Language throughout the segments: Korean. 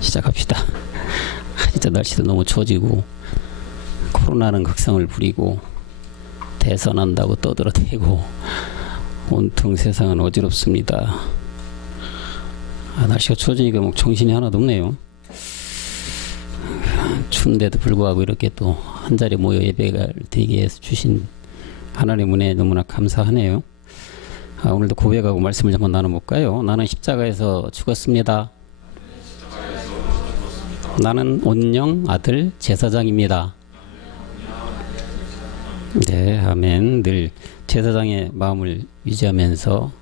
시작합시다. 진짜 날씨도 너무 추워지고 코로나는 극성을 부리고 대선한다고 떠들어대고 온통 세상은 어지럽습니다. 날씨가 추워지니까 뭐 정신이 하나도 없네요. 추운데도 불구하고 이렇게 또 한자리에 모여 예배를 드리게 해서 주신 하나님의 은혜에 너무나 감사하네요. 오늘도 고백하고 말씀을 한번 나눠볼까요? 나는 십자가에서 죽었습니다. 나는 온영 아들 제사장입니다. 네, 아멘. 늘 제사장의 마음을 유지하면서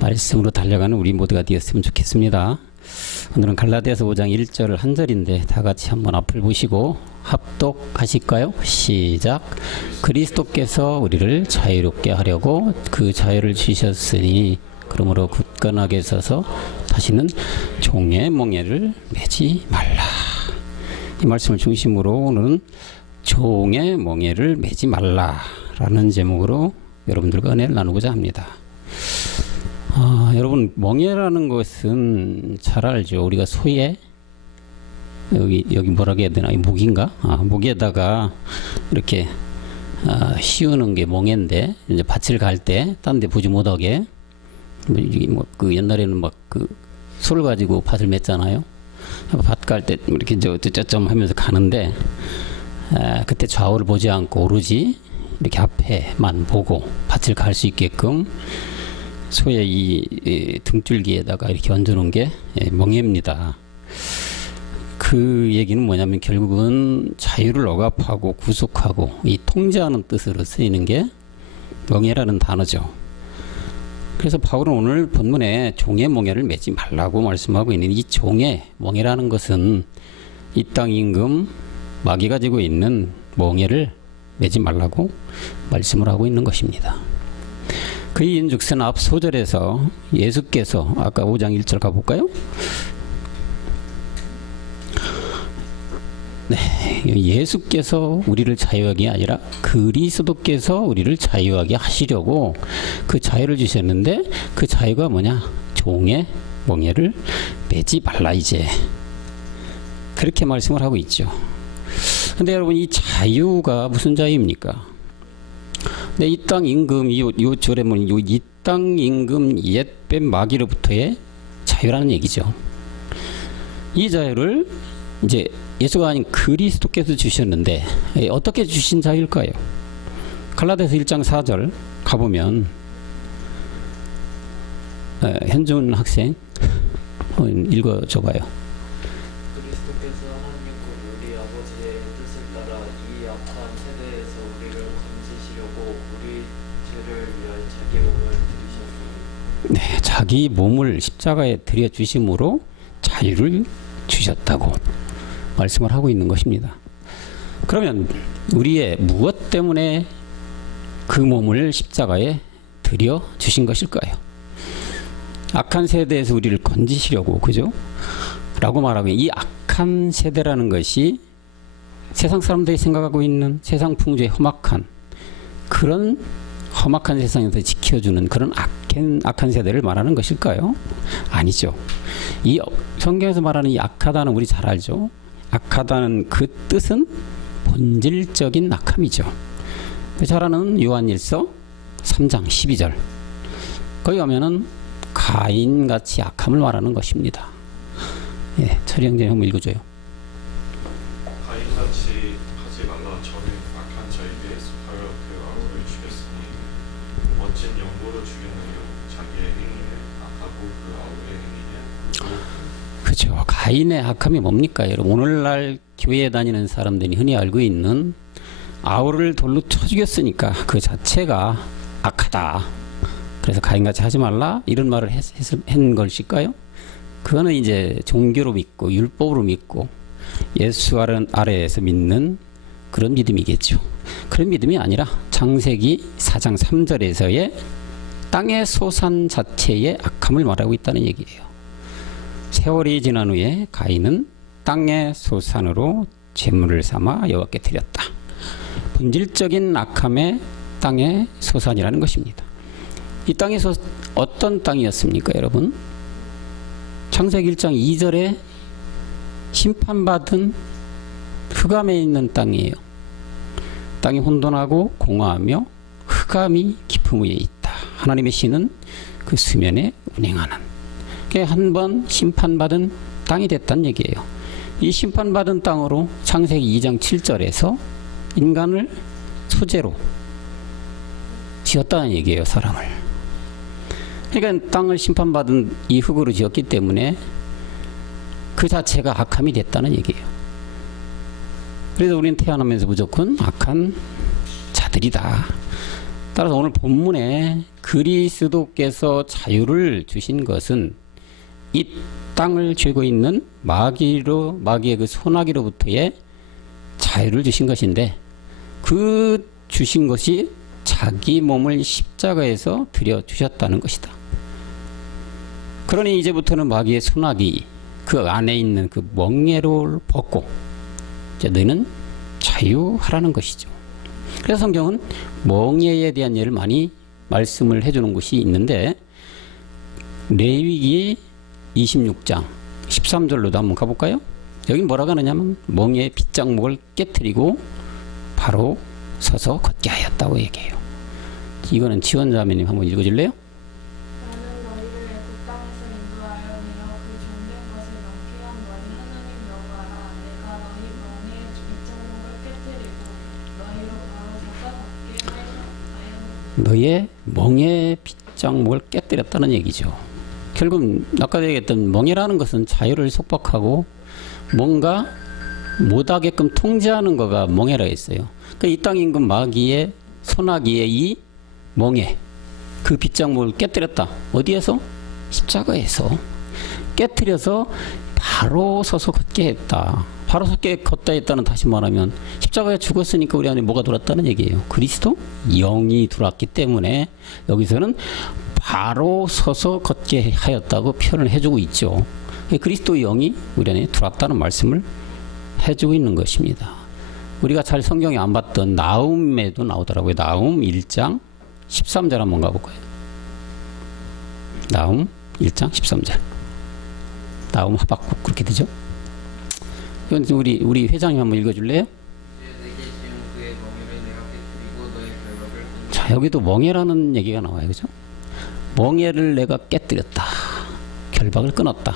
말씀으로 달려가는 우리 모두가 되었으면 좋겠습니다. 오늘은 갈라디아서 5장 1절 한 절인데 다 같이 한번 앞을 보시고 합독하실까요? 시작. 그리스도께서 우리를 자유롭게 하려고 그 자유를 주셨으니 그러므로 굳건하게 서서 다시는 종의 멍에를 매지 말라. 이 말씀을 중심으로 오늘은 종의 멍에를 매지 말라라는 제목으로 여러분들과 은혜를 나누고자 합니다. 여러분, 멍에라는 것은 잘 알죠. 우리가 소에 여기 뭐라고 해야 되나? 목인가? 목에다가 이렇게 씌우는 게 멍에인데, 이제 밭을 갈 때 딴 데 보지 못하게 그 옛날에는 막 그 소를 가지고 밭을 맸잖아요. 밭 갈 때 이렇게 저점 하면서 가는데 그때 좌우를 보지 않고 오로지 이렇게 앞에만 보고 밭을 갈 수 있게끔 소의 이 등줄기에다가 이렇게 얹어놓은 게 멍에입니다. 그 얘기는 뭐냐면 결국은 자유를 억압하고 구속하고 이 통제하는 뜻으로 쓰이는 게 멍에라는 단어죠. 그래서 바울은 오늘 본문에 종의 멍에를 매지 말라고 말씀하고 있는 이 종의 멍에라는 것은 이 땅 임금 마귀가 지고 있는 멍에를 매지 말라고 말씀을 하고 있는 것입니다. 그인즉슨 앞 소절에서 예수께서 아까 5장 1절 가볼까요? 네, 예수께서 우리를 자유하게 아니라 그리스도께서 우리를 자유하게 하시려고 그 자유를 주셨는데 그 자유가 뭐냐? 종의 멍에를 매지 말라 이제. 그렇게 말씀을 하고 있죠. 근데 여러분, 이 자유가 무슨 자유입니까? 네, 이 땅 임금, 이 절에 보면 이 땅 임금 옛뱀 마귀로부터의 자유라는 얘기죠. 이 자유를 이제 예수가 아닌 그리스도께서 주셨는데 어떻게 주신 자유일까요? 갈라디아서 1장 4절 가보면 현준 학생 읽어줘봐요. 그리스도께서 하나님과 우리 아버지의 뜻을 따라 이 악한 세대에서 우리를 건지시려고 우리 죄를 위하여 자기 몸을 들이셨으니. 네, 자기 몸을 십자가에 들여 주심으로 자유를 주셨다고 말씀을 하고 있는 것입니다. 그러면 우리의 무엇 때문에 그 몸을 십자가에 들여 주신 것일까요? 악한 세대에서 우리를 건지시려고, 그죠? 라고 말하고, 이 악한 세대라는 것이 세상 사람들이 생각하고 있는 세상 풍조의 험악한 그런 험악한 세상에서 지켜주는 그런 악한 세대를 말하는 것일까요? 아니죠. 이 성경에서 말하는 이 악하다는 우리 잘 알죠. 악하다는 그 뜻은 본질적인 악함이죠. 잘 아는 요한일서 3장 12절 거기 가면은 가인같이 악함을 말하는 것입니다. 예, 철이 형제 한번 읽어줘요. 가인같이 하지 말라. 저는 악한 자에게 속하여 그 아우를 죽였으니 멋진 영모로 죽였느냐 자기의 행위는 악하고 그 아우의 행위는. 그렇죠. 가인의 악함이 뭡니까? 여러분, 오늘날 교회에 다니는 사람들이 흔히 알고 있는 아우를 돌로 쳐 죽였으니까 그 자체가 악하다. 그래서 가인같이 하지 말라 이런 말을 한 것일까요? 그거는 이제 종교로 믿고 율법으로 믿고 예수 아래에서 믿는 그런 믿음이겠죠. 그런 믿음이 아니라 창세기 4장 3절에서의 땅의 소산 자체의 악함을 말하고 있다는 얘기예요. 세월이 지난 후에 가인은 땅의 소산으로 제물을 삼아 여호와께 드렸다. 본질적인 악함의 땅의 소산이라는 것입니다. 이 땅이 어떤 땅이었습니까, 여러분? 창세기 1장 2절에 심판받은 흑암에 있는 땅이에요. 땅이 혼돈하고 공허하며 흑암이 깊음 위에 있다. 하나님의 신은 그 수면에 운행하는. 한 번 심판받은 땅이 됐다는 얘기예요. 이 심판받은 땅으로 창세기 2장 7절에서 인간을 소재로 지었다는 얘기예요. 사람을. 그러니까 땅을 심판받은 이 흙으로 지었기 때문에 그 자체가 악함이 됐다는 얘기예요. 그래서 우리는 태어나면서 무조건 악한 자들이다. 따라서 오늘 본문에 그리스도께서 자유를 주신 것은 이 땅을 쥐고 있는 마귀의 그 소나기로부터의 자유를 주신 것인데, 그 주신 것이 자기 몸을 십자가에서 드려 주셨다는 것이다. 그러니 이제부터는 마귀의 소나기, 그 안에 있는 그 멍에를 벗고 이제 너희는 자유하라는 것이죠. 그래서 성경은 멍에에 대한 예를 많이 말씀을 해주는 곳이 있는데, 레위기 26장 13절로도 한번 가볼까요? 여기 뭐라고 하느냐면 멍에의 빗장목을 깨뜨리고 바로 서서 걷게 하였다고 얘기해요. 이거는 지원자매님 한번 읽어줄래요? 나는 너희를 애굽 땅에서 인도하여 내어 그 종된 것을 많게 한 너희 하나님 여호와라. 내가 너희 멍에 빗장목을 깨뜨리고 너희로 바로 서서 걷게 하였노라. 너의 멍에 빗장목을 깨뜨렸다는 얘기죠. 결국 아까 얘기했던 멍에라는 것은 자유를 속박하고 뭔가 못하게끔 통제하는 거가 멍에라 했어요. 그러니까 이 땅 임금 마귀의 소나기의 이 멍에, 그 빗장목을 깨뜨렸다. 어디에서? 십자가에서 깨뜨려서 바로 서서 걷게 했다. 바로 서게 걷다 했다는, 다시 말하면 십자가에 죽었으니까 우리 안에 뭐가 들어왔다는 얘기예요. 그리스도 영이 들어왔기 때문에 여기서는 바로 서서 걷게 하였다고 표현을 해주고 있죠. 그리스도 영이 우리 안에 들어왔다는 말씀을 해주고 있는 것입니다. 우리가 잘 성경에 안 봤던 나훔에도 나오더라고요. 나훔 1장 13절 한번 가볼까요? 나훔 1장 13절. 나훔 하박국 그렇게 되죠? 이건 우리 회장님 한번 읽어줄래요? 자, 여기도 멍에라는 얘기가 나와요. 그죠? 멍에를 내가 깨뜨렸다. 결박을 끊었다.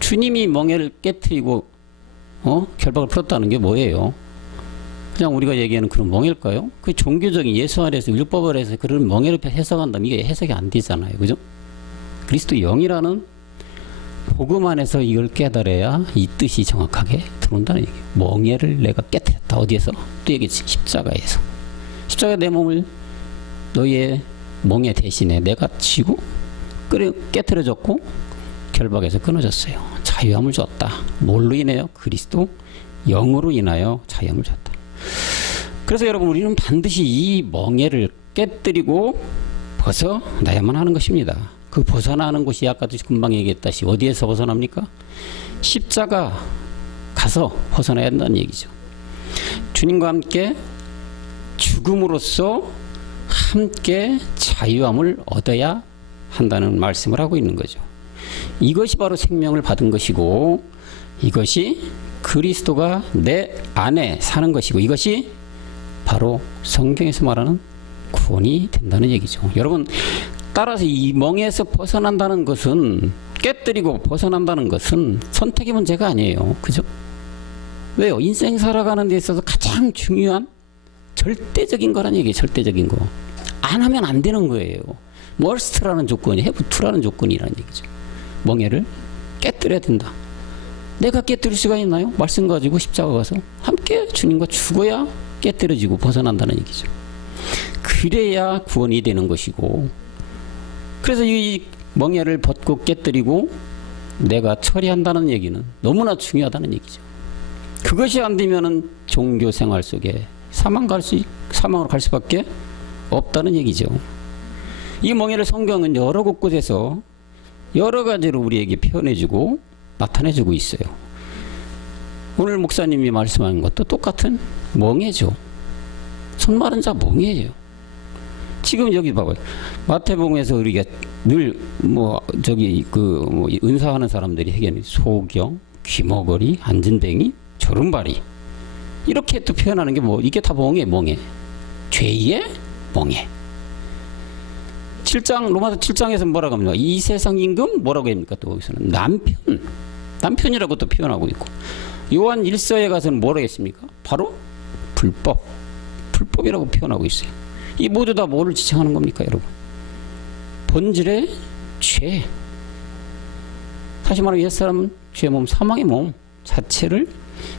주님이 멍에를 깨뜨리고 결박을 풀었다는 게 뭐예요? 그냥 우리가 얘기하는 그런 멍일까요? 그 종교적인 예수 아래에서 율법 아래에서 그런 멍에를 해석한다면 이게 해석이 안 되잖아요. 그죠? 그리스도 영이라는 복음 안에서 이걸 깨달아야 이 뜻이 정확하게 들어온다는 얘기예요. 멍에를 내가 깨뜨렸다. 어디에서? 또 얘기했지. 십자가에서. 십자가에 내 몸을 너희의 멍에 대신에 내가 지고 깨뜨려졌고 결박에서 끊어졌어요. 자유함을 줬다. 뭘로 인해요? 그리스도 영으로 인하여 자유함을 줬다. 그래서 여러분, 우리는 반드시 이 멍에를 깨뜨리고 벗어나야만 하는 것입니다. 그 벗어나는 곳이 아까도 금방 얘기했다시 어디에서 벗어납니까? 십자가 가서 벗어나야 한다는 얘기죠. 주님과 함께 죽음으로써 함께 자유함을 얻어야 한다는 말씀을 하고 있는 거죠. 이것이 바로 생명을 받은 것이고, 이것이 그리스도가 내 안에 사는 것이고, 이것이 바로 성경에서 말하는 구원이 된다는 얘기죠. 여러분, 따라서 이 멍에서 벗어난다는 것은, 깨뜨리고 벗어난다는 것은 선택의 문제가 아니에요. 그죠? 왜요? 인생 살아가는 데 있어서 가장 중요한 절대적인 거란 얘기예요. 절대적인 거. 안 하면 안 되는 거예요. 머스트라는 조건이 해부투라는 조건이라는 얘기죠. 멍에를 깨뜨려야 된다. 내가 깨뜨릴 수가 있나요? 말씀 가지고 십자가 가서 함께 주님과 죽어야 깨뜨려지고 벗어난다는 얘기죠. 그래야 구원이 되는 것이고, 그래서 이 멍에를 벗고 깨뜨리고 내가 처리한다는 얘기는 너무나 중요하다는 얘기죠. 그것이 안 되면은 종교 생활 속에 사망으로 갈 수밖에 없다는 얘기죠. 이 멍에를 성경은 여러 곳곳에서 여러 가지로 우리에게 표현해주고 나타내주고 있어요. 오늘 목사님이 말씀하는 것도 똑같은 멍에죠. 손 마른 자 멍에예요. 지금 여기 봐봐요. 마태복음에서 우리가 늘 은사하는 사람들이 얘기하는 소경, 귀머거리, 안진뱅이, 조름발이. 이렇게 또 표현하는 게 뭐, 이게 다 멍해. 죄의 멍해. 7장, 로마서 7장에서 뭐라고 합니까? 이 세상 임금 뭐라고 합니까? 또 여기서는 남편이라고 또 표현하고 있고. 요한 1서에 가서는 뭐라고 했습니까? 바로 불법이라고 표현하고 있어요. 이 모두 다 뭐를 지칭하는 겁니까, 여러분? 본질의 죄. 다시 말하면 옛사람은 죄의 몸, 사망의 몸 자체를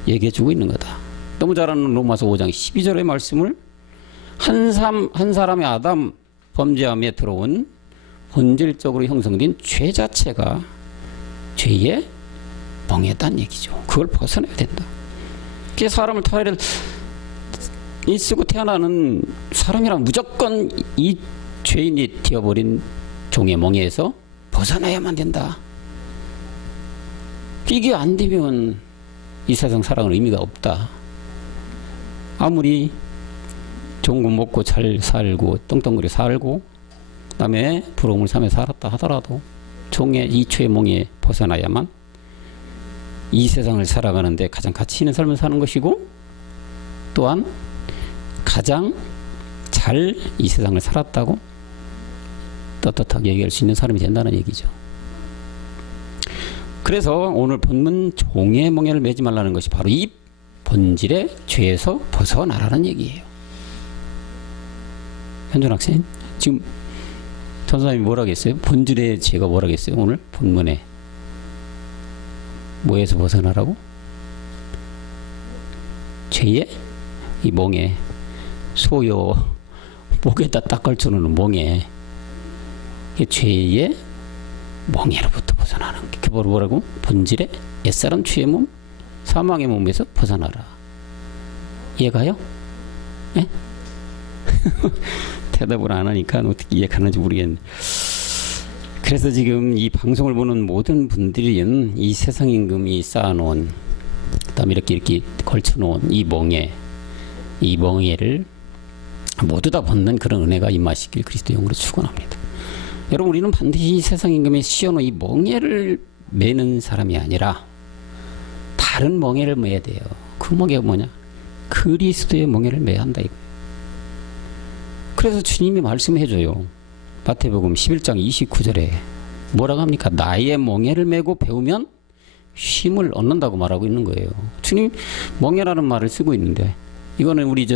얘기해주고 있는 거다. 너무 잘 아는 로마서 5장 12절의 말씀을 한 사람의 아담 범죄함에 들어온 본질적으로 형성된 죄 자체가 죄의 멍에다는 얘기죠. 그걸 벗어나야 된다. 그게 사람을 타이를 쓰고 태어나는 사람이란 무조건 이 죄인이 되어버린 종의 멍에에서 벗어나야만 된다. 이게 안 되면 이 세상 살아가는 의미가 없다. 아무리 좋은 거 먹고 잘 살고 떵떵거리 살고 그다음에 부러움을 삼며 살았다 하더라도 종의 이 죄의 멍에 벗어나야만 이 세상을 살아가는데 가장 가치 있는 삶을 사는 것이고 또한 가장 잘 이 세상을 살았다고 떳떳하게 얘기할 수 있는 사람이 된다는 얘기죠. 그래서 오늘 본문 종의 멍에를 매지 말라는 것이 바로 이 본질의 죄에서 벗어나라는 얘기예요. 현준 학생, 지금 전사님이 뭐라고 했어요? 본질의 죄가 뭐라고 했어요? 오늘 본문에 뭐에서 벗어나라고? 죄의 이 멍에, 소요 목에다 딱 걸쳐놓는 멍에, 죄의 멍에로부터 벗어나는 게 그게 바로 뭐라고? 본질의 옛사람 죄의 몸, 사망의 몸에서 벗어나라. 이해가요? 네? 대답을 안 하니까 어떻게 이해가는지 모르겠네. 그래서 지금 이 방송을 보는 모든 분들이 이 세상 임금이 쌓아놓은, 그다음에 이렇게 걸쳐놓은 이 멍에를 모두 다 벗는 그런 은혜가 임하시길 그리스도 영으로 축원합니다. 여러분, 우리는 반드시 이 세상 임금에 씌워놓은 이 멍에를 매는 사람이 아니라 다른 멍에를 매야 돼요. 그 멍에가 뭐냐? 그리스도의 멍에를 매야 한다 이거예요. 그래서 주님이 말씀해줘요. 마태복음 11장 29절에 뭐라고 합니까? 나의 멍에를 메고 배우면 쉼을 얻는다고 말하고 있는 거예요. 주님 멍에라는 말을 쓰고 있는데 이거는 우리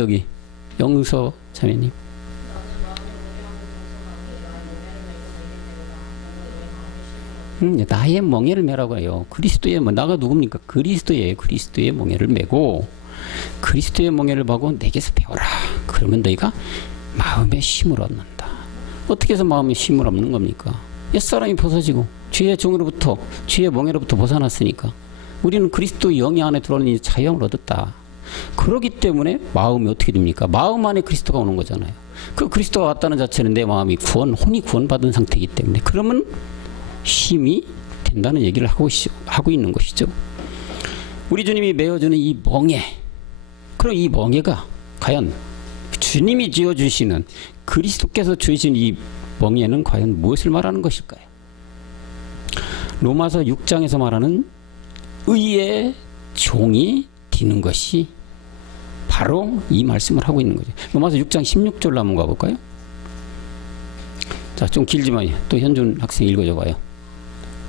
영서 자매님, 나의 멍에를 메라고 해요. 그리스도의 나가 누굽니까? 그리스도의 멍에를 메고 그리스도의 멍에를 보고 내게서 배워라. 그러면 너희가 마음의 쉼을 얻는다. 어떻게 해서 마음의 쉼을 얻는 겁니까? 옛사람이 벗어지고 죄의 종으로부터, 죄의 멍에로부터 벗어났으니까 우리는 그리스도의 영이 안에 들어오는 자유함을 얻었다. 그렇기 때문에 마음이 어떻게 됩니까? 마음 안에 그리스도가 오는 거잖아요. 그 그리스도가 왔다는 자체는 내 마음이 혼이 구원받은 상태이기 때문에 그러면 쉼이 된다는 얘기를 하고 있는 것이죠. 우리 주님이 메어주는 이 멍에, 그럼 이 멍에가 과연 주님이 지어주시는, 그리스도께서 주신 이 멍에는 과연 무엇을 말하는 것일까요? 로마서 6장에서 말하는 의의 종이 되는 것이 바로 이 말씀을 하고 있는 거죠. 로마서 6장 16절로 한번 가볼까요? 자, 좀 길지만 또 현준 학생 읽어줘 봐요.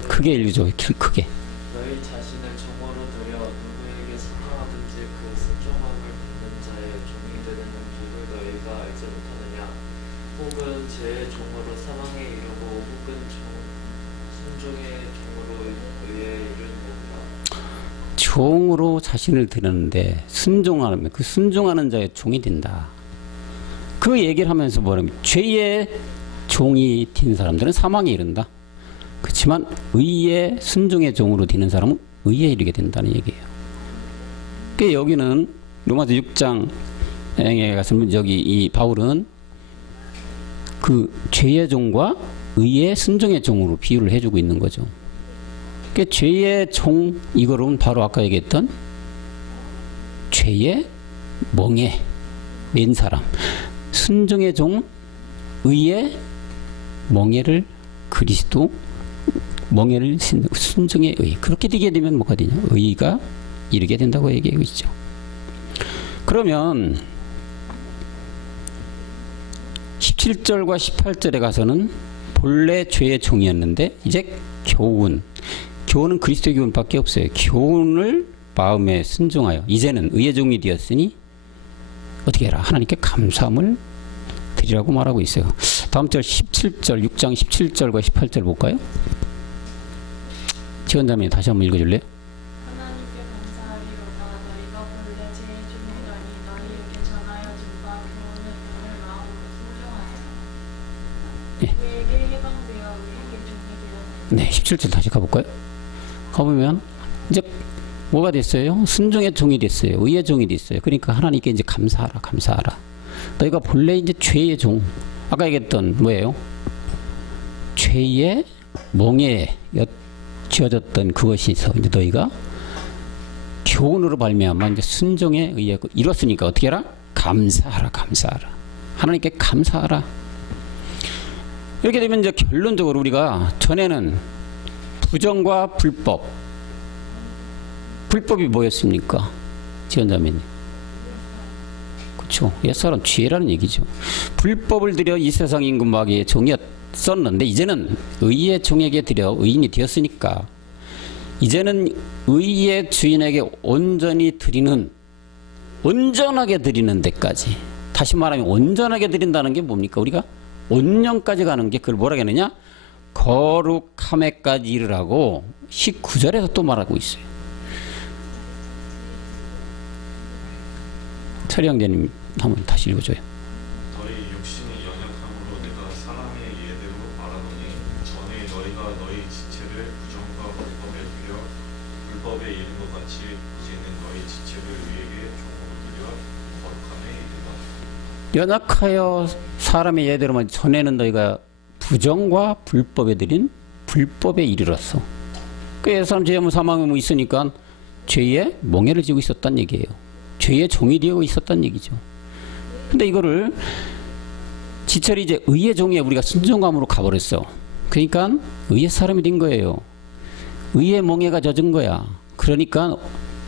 크게 읽어줘, 크게. 너희 자신을 종으로 들여 누구에게 순종하든지 그 순종함을 받는 자의 종이 되는 법을 너희가 알지 못하느냐? 혹은 제 종으로 사망에 이르고 혹은 순종의 종으로 의에 이르느냐? 종으로 자신을 드렸는데 순종하면 그 순종하는 자의 종이 된다. 그 얘기를 하면서 뭐냐면 죄의 종이 된 사람들은 사망에 이른다. 그렇지만 의의 순종의 종으로 되는 사람은 의에 이르게 된다는 얘기예요. 그 여기는 로마서 6장에 가서 여기 이 바울은 그 죄의 종과 의의 순종의 종으로 비유를 해주고 있는 거죠. 그 죄의 종, 이거는 바로 아까 얘기했던 죄의 멍에 맨 사람, 순종의 종, 의의 멍에를 멍에를 순종의 의. 그렇게 되게 되면 뭐가 되냐? 의가 이르게 된다고 얘기하고 있죠. 그러면 17절과 18절에 가서는 본래 죄의 종이었는데 이제 교훈은 그리스도의 교훈밖에 없어요. 교훈을 마음에 순종하여 이제는 의의 종이 되었으니 어떻게 해라? 하나님께 감사함을 드리라고 말하고 있어요. 다음 절 17절 6장 17절과 18절 볼까요? 지원자매님 다시 한번 읽어줄래요? 하나님께 감사하리로다. 너희가 본래 제 종이라니 너희에게 전하여 준 바 교훈을 들을 마음으로 순종하여라. 예. 그에게 해방되어 의에게 종이 되었느니라. 네, 17절 다시 가볼까요? 가보면 이제 뭐가 됐어요? 순종의 종이 됐어요. 의의 종이 됐어요. 그러니까 하나님께 이제 감사하라. 너희가 본래 이제 죄의 종, 아까 얘기했던 뭐예요? 죄의 멍에 쥐어졌던 그것이서 이제 너희가 교훈으로 발명하면 이제 순종의 의에 이뤘으니까 어떻게 해라? 감사하라. 하나님께 감사하라. 이렇게 되면 이제 결론적으로 우리가 전에는 부정과 불법이 뭐였습니까? 지원자매님. 그렇죠. 옛사람 죄라는 얘기죠. 불법을 들여 이 세상 임금 마귀의 종이었었는데 이제는 의의 종에게 들여 의인이 되었으니까 이제는 의의 주인에게 온전하게 드리는 데까지. 다시 말하면 온전하게 드린다는 게 뭡니까? 우리가 온전까지 가는 게 그걸 뭐라고 하느냐? 거룩함에까지 이르라고 19절에서 또 말하고 있어요. 철희 형제님 한번 다시 읽어줘요. 너희 육신이 연약함으로 내가 사람의 예대로 말하노니 전에 너희가 너희 지체를 부정과 불법에 들여 불법에 이른 것 같이 이제는 너희 지체를 의에게 종으로 들여 거룩함에 이르라. 연약하여 사람의 예대로만 전에는 너희가 부정과 불법에 들인 불법에 이르렀어. 그 사람 죄하면 사망이 있으니까 죄의 멍에를 지고 있었단 얘기예요. 죄의 종이 되어 있었단 얘기죠. 근데 이거를 지철이 이제 의의 종에 우리가 순종감으로 가버렸어. 그러니까 의의 사람이 된 거예요. 의의 멍에가 젖은 거야. 그러니까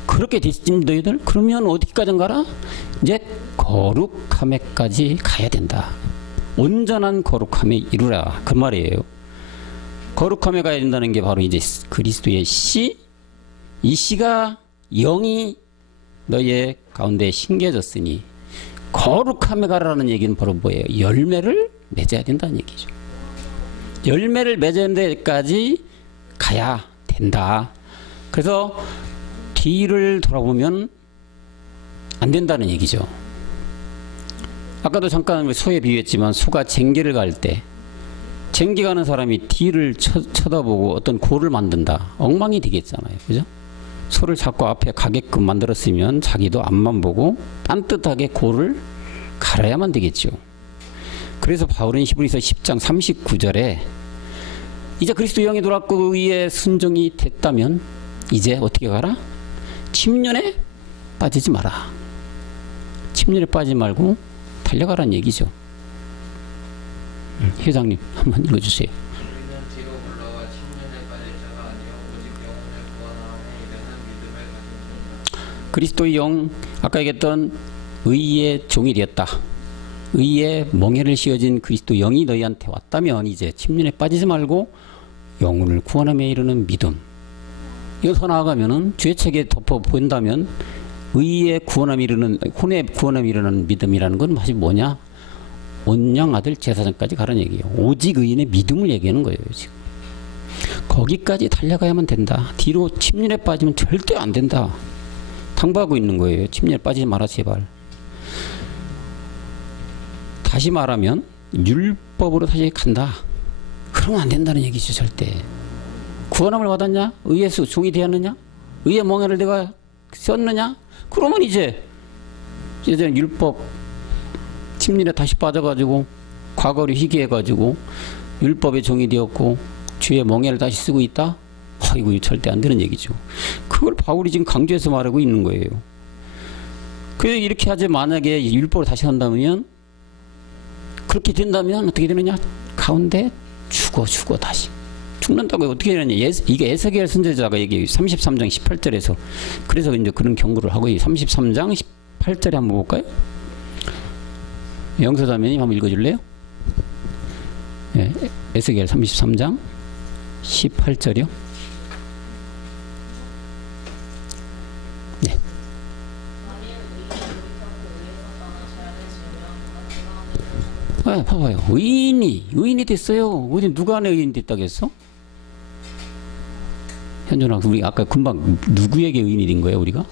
그렇게 됐진 너희들 그러면 어디까지 가라? 이제 거룩함에까지 가야 된다. 온전한 거룩함에 이루라. 그 말이에요. 거룩함에 가야 된다는 게 바로 이제 그리스도의 씨, 이 씨가 영이 너희의 가운데 심겨졌으니 거룩함에 가라는 얘기는 바로 뭐예요? 열매를 맺어야 된다는 얘기죠. 열매를 맺는 데까지 가야 된다. 그래서 뒤를 돌아보면 안 된다는 얘기죠. 아까도 잠깐 소에 비유했지만 소가 쟁기를 갈 때 쟁기 가는 사람이 뒤를 쳐다보고 어떤 고를 만든다. 엉망이 되겠잖아요. 그죠? 소를 자꾸 앞에 가게끔 만들었으면 자기도 앞만 보고 딴뜻하게 고를 갈아야만 되겠죠. 그래서 바울은 히브리서 10장 39절에 이제 그리스도 영이 돌았고 의의 순종이 됐다면 이제 어떻게 가라? 침륜에 빠지지 마라. 침륜에 빠지지 말고 달려가라는 얘기죠. 회장님 한번 읽어주세요. 우리는 뒤로 물러가 침륜에 빠질 자가 아니요 오직 영혼을 구원함에 이르는 믿음을 가진 자니라. 그리스도의 영, 아까 얘기했던 의의 종이 되었다. 의의 멍에를 씌워진 그리스도 영이 너희한테 왔다면 이제 침륜에 빠지지 말고 영혼을 구원함에 이르는 믿음. 여기서 나아가면은 죄책에 덮어 본다면 의의 구원함에 이르는, 혼의 구원함에 이르는 믿음이라는 건 사실 뭐냐? 온영 아들 제사장까지 가라는 얘기예요. 오직 의인의 믿음을 얘기하는 거예요, 지금. 거기까지 달려가야만 된다. 뒤로 침륜에 빠지면 절대 안 된다. 당부하고 있는 거예요. 침륜에 빠지지 마라, 제발. 다시 말하면 율법으로 다시 간다. 그러면 안 된다는 얘기죠, 절대. 구원함을 받았냐? 의의 종이 되었느냐? 의의 멍에를 내가 썼느냐? 그러면 이제 율법 침륜에 다시 빠져가지고 과거를 희귀해가지고 율법의 종이 되었고 죄의 멍에를 다시 쓰고 있다? 이거 절대 안 되는 얘기죠. 그걸 바울이 지금 강조해서 말하고 있는 거예요. 그래서 이렇게 하지 만약에 율법을 다시 한다면 그렇게 된다면 어떻게 되느냐? 가운데 죽어 다시 죽는다고 어떻게 되느냐. 이게 에스겔 선지자가 여기 33장 18절에서 그래서 이제 그런 경고를 하고 33장 18절에 한번 볼까요? 영서자매님 한번 읽어줄래요? 예, 에스겔 33장 18절이요. 네. 네, 봐봐요. 의인이 됐어요. 어디 누가 안에 의인이 됐다겠어? 현준아, 우리 아까 금방 누구에게 의인이 된 거예요, 우리가?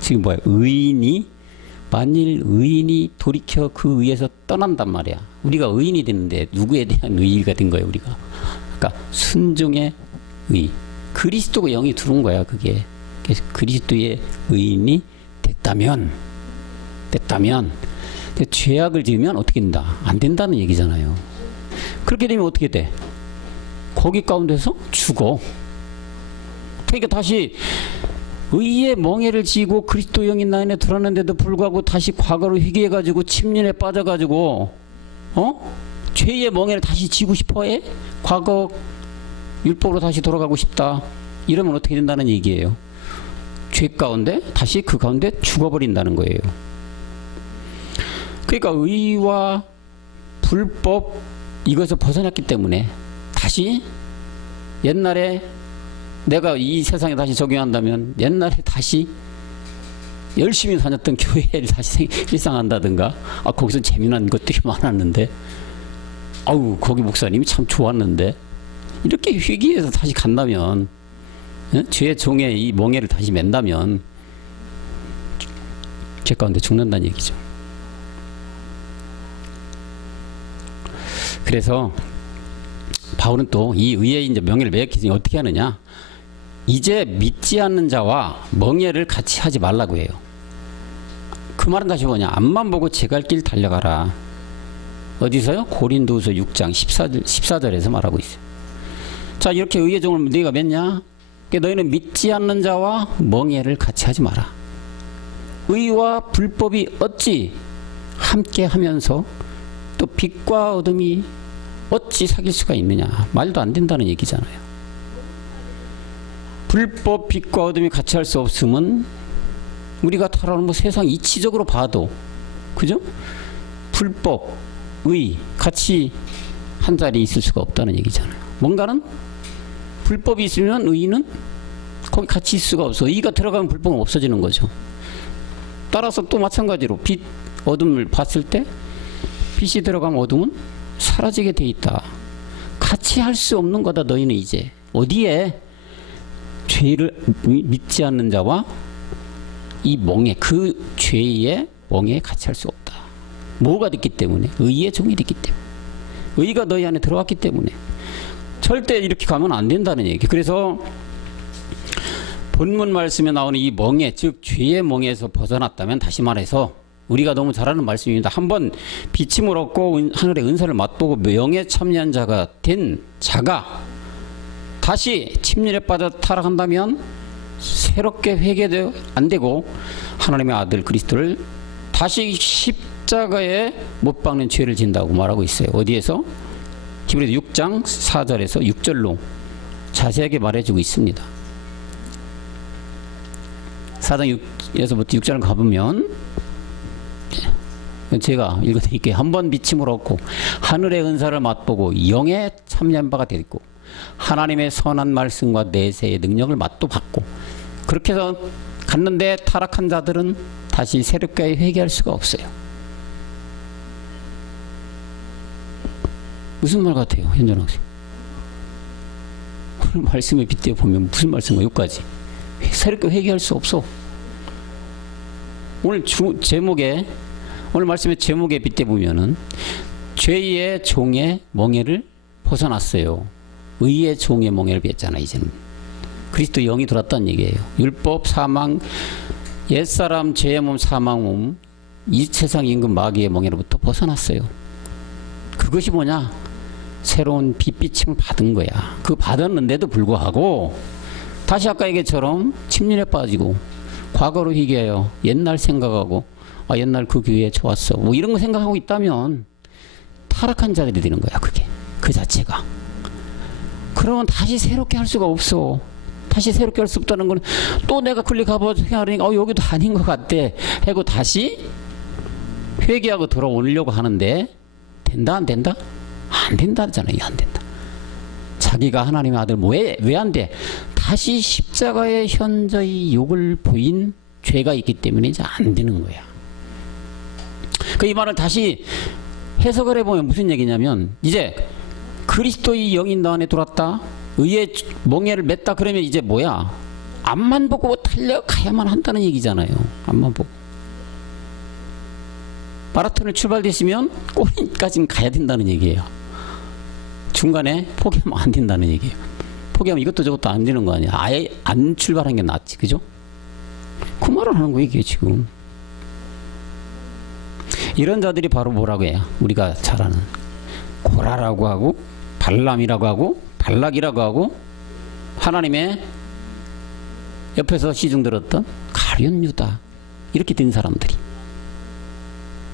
지금 뭐야? 만일 의인이 돌이켜 그 의에서 떠난단 말이야. 우리가 의인이 됐는데 누구에 대한 의의가 된 거예요, 우리가? 그러니까 순종의 의. 그리스도가 영이 들어온 거야, 그게. 그래서 그리스도의 의인이 됐다면 죄악을 지으면 어떻게 된다? 안 된다는 얘기잖아요. 그렇게 되면 어떻게 돼? 거기 가운데서 죽어. 그러니까 다시 의의 멍에를 지고 그리스도 영이 나 안에 들어왔는데도 불구하고 다시 과거로 회개해가지고 침륜에 빠져가지고 죄의 멍에를 다시 지고 싶어해? 과거 율법으로 다시 돌아가고 싶다. 이러면 어떻게 된다는 얘기예요? 죄 가운데 다시 그 가운데 죽어버린다는 거예요. 그러니까 의와 불법 이것을 벗어났기 때문에 다시 옛날에 내가 이 세상에 다시 적용한다면 옛날에 다시 열심히 다녔던 교회를 다시 일상한다든가 거기서 재미난 것들이 많았는데 거기 목사님이 참 좋았는데 이렇게 회개해서 다시 간다면 죄의 종의 이 멍에를 다시 맨다면 죄 가운데 죽는다는 얘기죠. 그래서 바울은 또 이 의의 이제 명예를 매약해지니 어떻게 하느냐? 이제 믿지 않는 자와 멍에를 같이 하지 말라고 해요. 그 말은 다시 뭐냐? 앞만 보고 제 갈 길 달려가라. 어디서요? 고린도후서 6장 14절에서 말하고 있어요. 자, 이렇게 의의 종을 네가 맺냐? 그러니까 너희는 믿지 않는 자와 멍에를 같이 하지 마라. 의와 불법이 어찌 함께 하면서 또 빛과 어둠이 어찌 사귈 수가 있느냐? 말도 안 된다는 얘기잖아요. 불법, 빛과 어둠이 같이 할 수 없으면 우리가 살아오는 세상 이치적으로 봐도 그죠? 불법, 의 같이 한 자리에 있을 수가 없다는 얘기잖아요. 뭔가는 불법이 있으면 의는 거기 같이 있을 수가 없어. 의가 들어가면 불법은 없어지는 거죠. 따라서 또 마찬가지로 빛, 어둠을 봤을 때 빛이 들어가면 어둠은 사라지게 돼 있다. 같이 할 수 없는 거다. 너희는 이제 어디에 죄를 믿지 않는 자와 이 멍에 그 죄의 멍에 같이 할 수 없다. 뭐가 됐기 때문에? 의의 종이 됐기 때문에. 의가 너희 안에 들어왔기 때문에. 절대 이렇게 가면 안 된다는 얘기. 그래서 본문 말씀에 나오는 이 멍에, 즉 죄의 멍에서 벗어났다면 다시 말해서 우리가 너무 잘 아는 말씀입니다. 한번 비침을 얻고 하늘의 은사를 맛보고 명에 참여한 자가 된 자가 다시 침륜에 빠져 타락한다면 새롭게 회개도 안 되고 하나님의 아들 그리스도를 다시 십자가에 못 박는 죄를 진다고 말하고 있어요. 어디에서? 히브리서 6장 4절에서 6절로 자세하게 말해주고 있습니다. 4장 6에서부터 6절을 가보면 제가 읽어드릴게요. 한번 비침을 얻고 하늘의 은사를 맛보고 영에 참여한 바가 되고 하나님의 선한 말씀과 내세의 능력을 맛도 받고 그렇게 해서 갔는데 타락한 자들은 다시 새롭게 회개할 수가 없어요. 무슨 말 같아요, 현전 학생? 오늘 말씀에 빗대어 보면 무슨 말씀인가? 여기까지 새롭게 회개할 수 없어. 오늘 제목에 오늘 말씀의 제목에 빗대 보면은 죄의 종의 멍에를 벗어났어요. 의의 종의 멍에를 뺐잖아. 이제는 그리스도 영이 들어왔다는 얘기예요. 율법, 사망, 옛사람, 죄의 몸, 사망 몸, 이 세상 임금 마귀의 멍에로부터 벗어났어요. 그것이 뭐냐? 새로운 빛비침을 받은 거야. 그 받았는데도 불구하고 다시 아까 얘기처럼 침륜에 빠지고 과거로 회개해요. 옛날 생각하고 옛날 그 교회 좋았어. 뭐 이런 거 생각하고 있다면 타락한 자들이 되는 거야. 그게 그 자체가. 그러면 다시 새롭게 할 수가 없어. 다시 새롭게 할 수 없다는 건 또 내가 클릭하고 생각하니까 여기도 아닌 것 같대 하고 다시 회개하고 돌아오려고 하는데 된다 안 된다? 안 된다잖아요. 안 된다. 자기가 하나님의 아들 왜 안 돼? 다시 십자가의 현저히 욕을 보인 죄가 있기 때문에 이제 안 되는 거야. 그 이 말을 다시 해석을 해보면 무슨 얘기냐면 이제 그리스도의 영이 너 안에 들어왔다. 의의 멍에를 맸다. 그러면 이제 뭐야? 앞만 보고 달려가야만 한다는 얘기잖아요. 앞만 보고. 마라톤을 출발됐으면 꼬리까지는 가야 된다는 얘기예요. 중간에 포기하면 안 된다는 얘기예요. 포기하면 이것도 저것도 안 되는 거 아니야. 아예 안 출발하는 게 낫지. 그죠? 그 말을 하는 거예요. 이게 지금. 이런 자들이 바로 뭐라고 해요? 우리가 잘 아는 고라라고 하고 발람이라고 하고 발락이라고 하고 하나님의 옆에서 시중 들었던 가룟 유다 이렇게 된 사람들이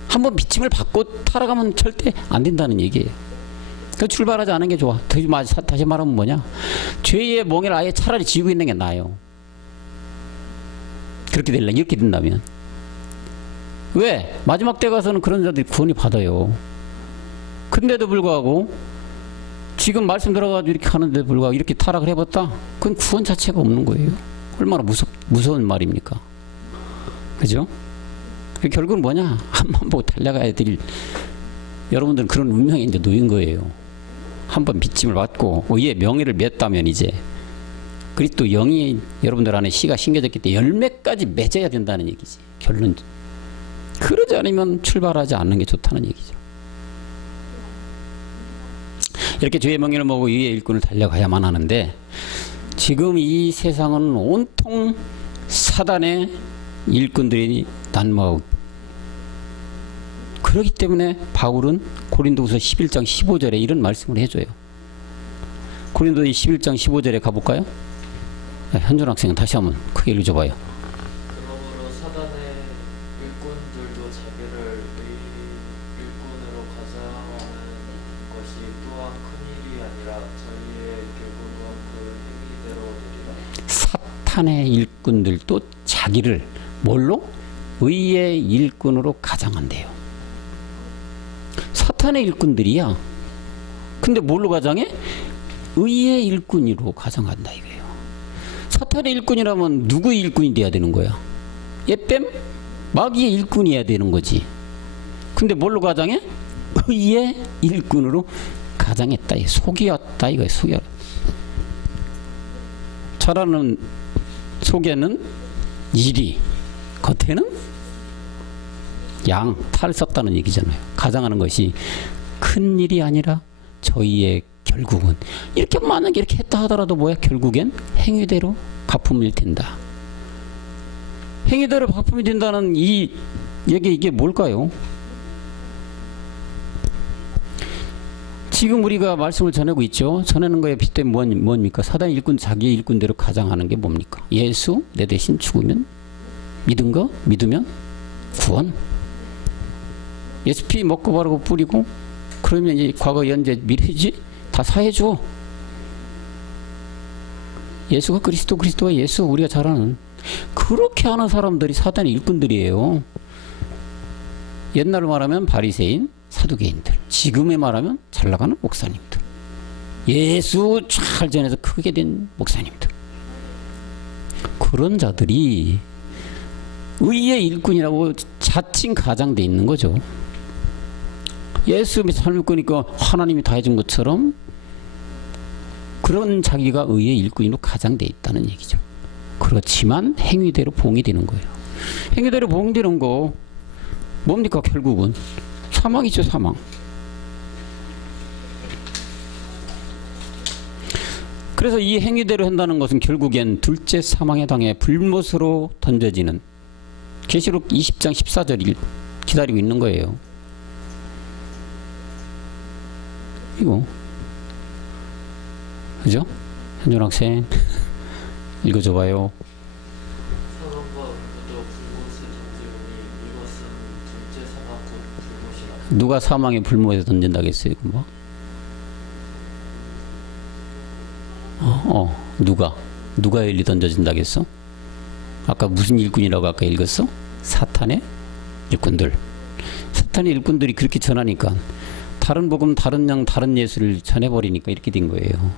한번 비침을 받고 타락하면 절대 안 된다는 얘기예요. 그 출발하지 않은 게 좋아. 다시 말하면 뭐냐? 죄의 멍에를 아예 차라리 지고 있는 게 나아요. 그렇게 될래 이렇게 된다면 왜? 마지막 때 가서는 그런 자들이 구원이 받아요. 근데도 불구하고 지금 말씀 들어가지고 이렇게 하는데도 불구하고 이렇게 타락을 해봤다? 그건 구원 자체가 없는 거예요. 얼마나 무서운 말입니까? 그죠? 결국은 뭐냐? 한번 보고 달려가야 될 여러분들은 그런 운명에 이제 놓인 거예요. 한번 비침을 받고 의의 명예를 맺다면 이제 그리스도 영이 여러분들 안에 씨가 심겨졌기 때문에 열매까지 맺어야 된다는 얘기지. 결론. 그러지 않으면 출발하지 않는 게 좋다는 얘기죠. 이렇게 죄의 명예를 먹고 의의 일꾼을 달려가야만 하는데 지금 이 세상은 온통 사단의 일꾼들이 난무하고 그렇기 때문에 바울은 고린도후서 11장 15절에 이런 말씀을 해줘요. 고린도서 11장 15절에 가볼까요? 현준 학생은 다시 한번 크게 읽어줘봐요. 그러므로 사단의 일꾼들도 자기를 일꾼으로 가장하는 것이 또한 큰일이 아니라 저희의 결국은 그 행위대로 되리라. 사탄의 일꾼들도 자기를 뭘로? 의의 일꾼으로 가장한대요. 사탄의 일꾼들이야. 근데 뭘로 가장해? 의의 일꾼으로 가장한다 이거예요. 사탄의 일꾼이라면 누구의 일꾼이 돼야 되는 거야? 예뱀? 마귀의 일꾼이어야 되는 거지. 근데 뭘로 가장해? 의의 일꾼으로 가장했다. 속이었다 이거예요. 속였다. 잘하는 속에는 일이 겉에는 탈을 썼다는 얘기잖아요. 가장하는 것이 큰 일이 아니라 저희의 결국은 이렇게 만약에 이렇게 했다 하더라도 뭐야? 결국엔 행위대로 갚음이 된다. 행위대로 갚음이 된다는 이 얘기 이게 뭘까요? 지금 우리가 말씀을 전하고 있죠. 전하는 거에 빗대면 뭡니까? 사단 일꾼 자기의 일꾼대로 가장하는 게 뭡니까? 예수 내 대신 죽으면 믿은 거 믿으면 구원. 예수 피 먹고 바르고 뿌리고 그러면 이제 과거 현재 미래지 다 사해줘. 예수가 그리스도가 예수 우리가 잘 아는 그렇게 하는 사람들이 사단의 일꾼들이에요. 옛날로 말하면 바리새인 사두개인들, 지금에 말하면 잘 나가는 목사님들, 예수 잘 전해서 크게 된 목사님들, 그런 자들이 의의 일꾼이라고 자칭 가장돼 있는 거죠. 예수 삶을 거니까 하나님이 다 해준 것처럼 그런 자기가 의의 일꾼으로 가장돼 있다는 얘기죠. 그렇지만 행위대로 봉이되는 거예요. 행위대로 봉되는 거 뭡니까? 결국은 사망이죠. 사망. 그래서 이 행위대로 한다는 것은 결국엔 둘째 사망의 당에 불못으로 던져지는 계시록 20장 14절이 기다리고 있는 거예요. 이거 그죠? 현준 학생 읽어줘봐요. 사망과 음부도 불못에 던지오니 이것은 둘째 사망 곧 불못이라. 누가 사망의 불못에 던진다고 했어요? 뭐? 누가 일리 던져진다겠어? 아까 무슨 일꾼이라고 아까 읽었어? 사탄의 일꾼들. 사탄의 일꾼들이 그렇게 전하니까 다른 복음, 다른 양, 다른 예수를 전해버리니까 이렇게 된 거예요.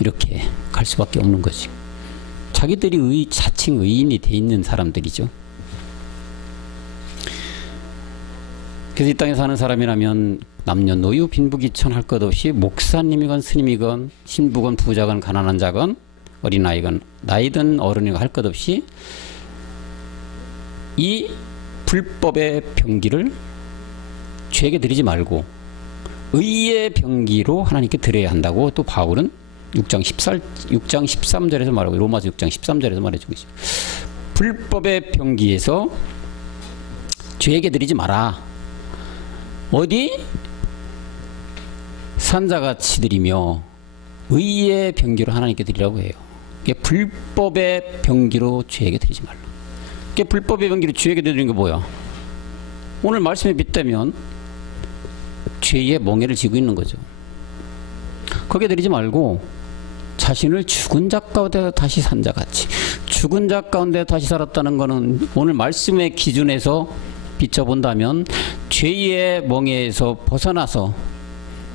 이렇게 갈 수밖에 없는 거지. 자기들이 자칭 의인이 돼 있는 사람들이죠. 그래서 이 땅에 사는 사람이라면 남녀노유 빈부귀천 할 것 없이 목사님이건 스님이건 신부건 부자건 가난한 자건 어린아이건 나이든 어른이건 할 것 없이 이 불법의 병기를 죄에게 드리지 말고 의의 병기로 하나님께 드려야 한다고 또 바울은 6장 13절에서 말하고 로마서 6장 13절에서 말해주고 있어요. 불법의 병기에서 죄에게 드리지 마라. 어디? 산자같이 드리며 의의 병기로 하나님께 드리라고 해요. 불법의 병기로 죄에게 드리지 말라. 불법의 병기로 죄에게 드리는 게 뭐야? 오늘 말씀에 빗대면 죄의 멍에를 지고 있는 거죠. 거기에 드리지 말고 자신을 죽은 자 가운데 다시 산 자같이. 죽은 자 가운데 다시 살았다는 것은 오늘 말씀의 기준에서 비춰본다면 죄의 멍에에서 벗어나서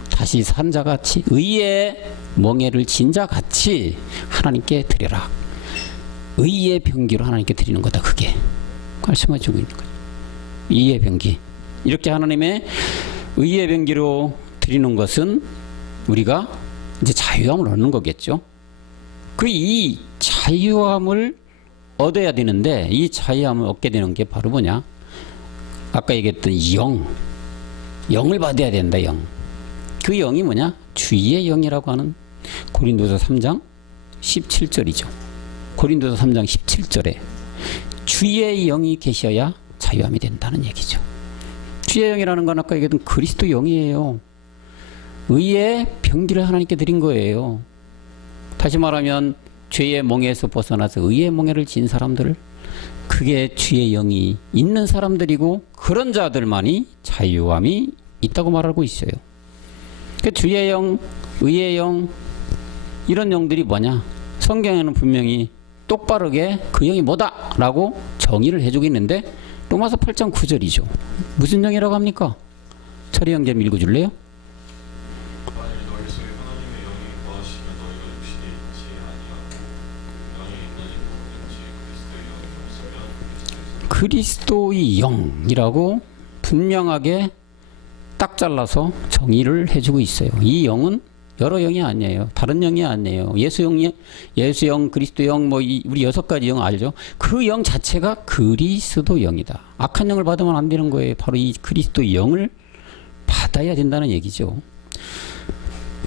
다시 산 자같이 의의 멍에를 진 자같이 하나님께 드려라. 의의 병기로 하나님께 드리는 거다. 그게 말씀해 주고 있는 거죠. 의의 병기. 이렇게 하나님의 의의 병기로 드리는 것은 우리가 이제 자유함을 얻는 거겠죠. 이 자유함을 얻어야 되는데 이 자유함을 얻게 되는 게 바로 뭐냐? 아까 얘기했던 영을 받아야 된다. 그 영이 뭐냐? 주의 영이라고 하는 고린도서 3장 17절이죠. 고린도서 3장 17절에 주의 영이 계셔야 자유함이 된다는 얘기죠. 주의 영이라는 건 아까 얘기했던 그리스도 영이에요. 의의 병기를 하나님께 드린 거예요. 다시 말하면 죄의 멍에서 벗어나서 의의 멍에를 진 사람들, 그게 주의 영이 있는 사람들이고 그런 자들만이 자유함이 있다고 말하고 있어요. 주의 영, 의의 영, 이런 영들이 뭐냐? 성경에는 분명히 똑바르게 그 영이 뭐다 라고 정의를 해주고 있는데 로마서 8장 9절이죠. 무슨 영이라고 합니까? 철이 형 좀 읽어줄래요? 그리스도의 영이라고 분명하게 딱 잘라서 정의를 해주고 있어요. 이 영은 여러 영이 아니에요. 다른 영이 아니에요. 예수영, 그리스도영, 우리 6가지 영 알죠? 그 영 자체가 그리스도 영이다. 악한 영을 받으면 안 되는 거예요. 바로 이 그리스도 영을 받아야 된다는 얘기죠.